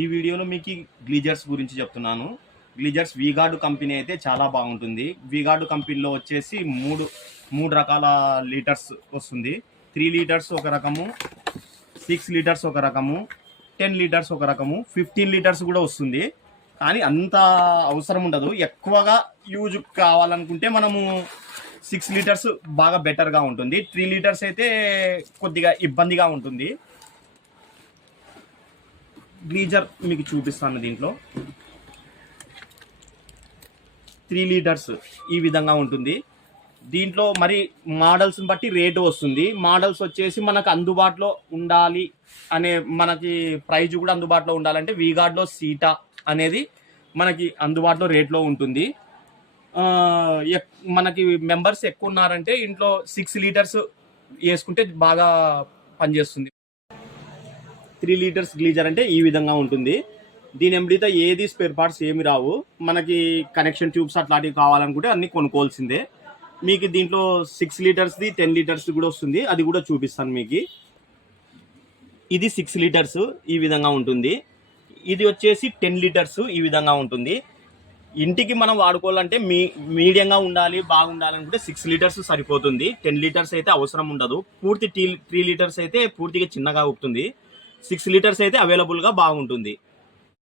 ఈ వీడియోలో మీకు గ్లీజర్స్ గురించి చెప్తున్నాను. గ్లీజర్స్ వీగార్డు కంపెనీ అయితే చాలా బాగుంటుంది. వీగార్డు కంపెనీలో వచ్చేసి మూడు మూడు రకాల లీటర్స్ వస్తుంది. త్రీ లీటర్స్ ఒక రకము సిక్స్ లీటర్స్ ఒక రకము టెన్ లీటర్స్ ఒక రకము ఫిఫ్టీన్ లీటర్స్ కూడా వస్తుంది. కానీ అంత అవసరం ఉండదు. ఎక్కువగా యూజ్ కావాలనుకుంటే మనము సిక్స్ లీటర్స్ బాగా బెటర్గా ఉంటుంది. త్రీ లీటర్స్ అయితే కొద్దిగా ఇబ్బందిగా ఉంటుంది. గ్రీజర్ మీకు చూపిస్తాను దీంట్లో. త్రీ లీటర్స్ ఈ విధంగా ఉంటుంది. దీంట్లో మరి మోడల్స్ని బట్టి రేటు వస్తుంది. మోడల్స్ వచ్చేసి మనకు అందుబాటులో ఉండాలి అనే మనకి ప్రైజ్ కూడా అందుబాటులో ఉండాలంటే వీగార్డ్లో సీటా అనేది మనకి అందుబాటులో రేట్లో ఉంటుంది. ఎక్- మనకి మెంబర్స్ ఎక్కువ ఉన్నారంటే ఇంట్లో సిక్స్ లీటర్స్ వేసుకుంటే బాగా పనిచేస్తుంది. త్రీ లీటర్స్ గ్లీజర్ అంటే ఈ విధంగా ఉంటుంది. దీని ఎంబడితో ఏది స్పేర్ పార్ట్స్ ఏమి రావు. మనకి కనెక్షన్ ట్యూబ్స్ అట్లాంటివి కావాలనుకుంటే అన్ని కొనుక్కోవాల్సిందే. మీకు దీంట్లో సిక్స్ లీటర్స్ది టెన్ లీటర్స్ కూడా వస్తుంది. అది కూడా చూపిస్తాను మీకు. ఇది సిక్స్ లీటర్స్ ఈ విధంగా ఉంటుంది. ఇది వచ్చేసి టెన్ లీటర్స్ ఈ విధంగా ఉంటుంది. ఇంటికి మనం వాడుకోవాలంటే మీ మీడియంగా ఉండాలి బాగుండాలనుకుంటే సిక్స్ లీటర్స్ సరిపోతుంది. టెన్ లీటర్స్ అయితే అవసరం ఉండదు. పూర్తి టీ త్రీ లీటర్స్ అయితే పూర్తిగా చిన్నగా అవుతుంది. సిక్స్ లీటర్స్ అయితే అవైలబుల్గా బాగుంటుంది.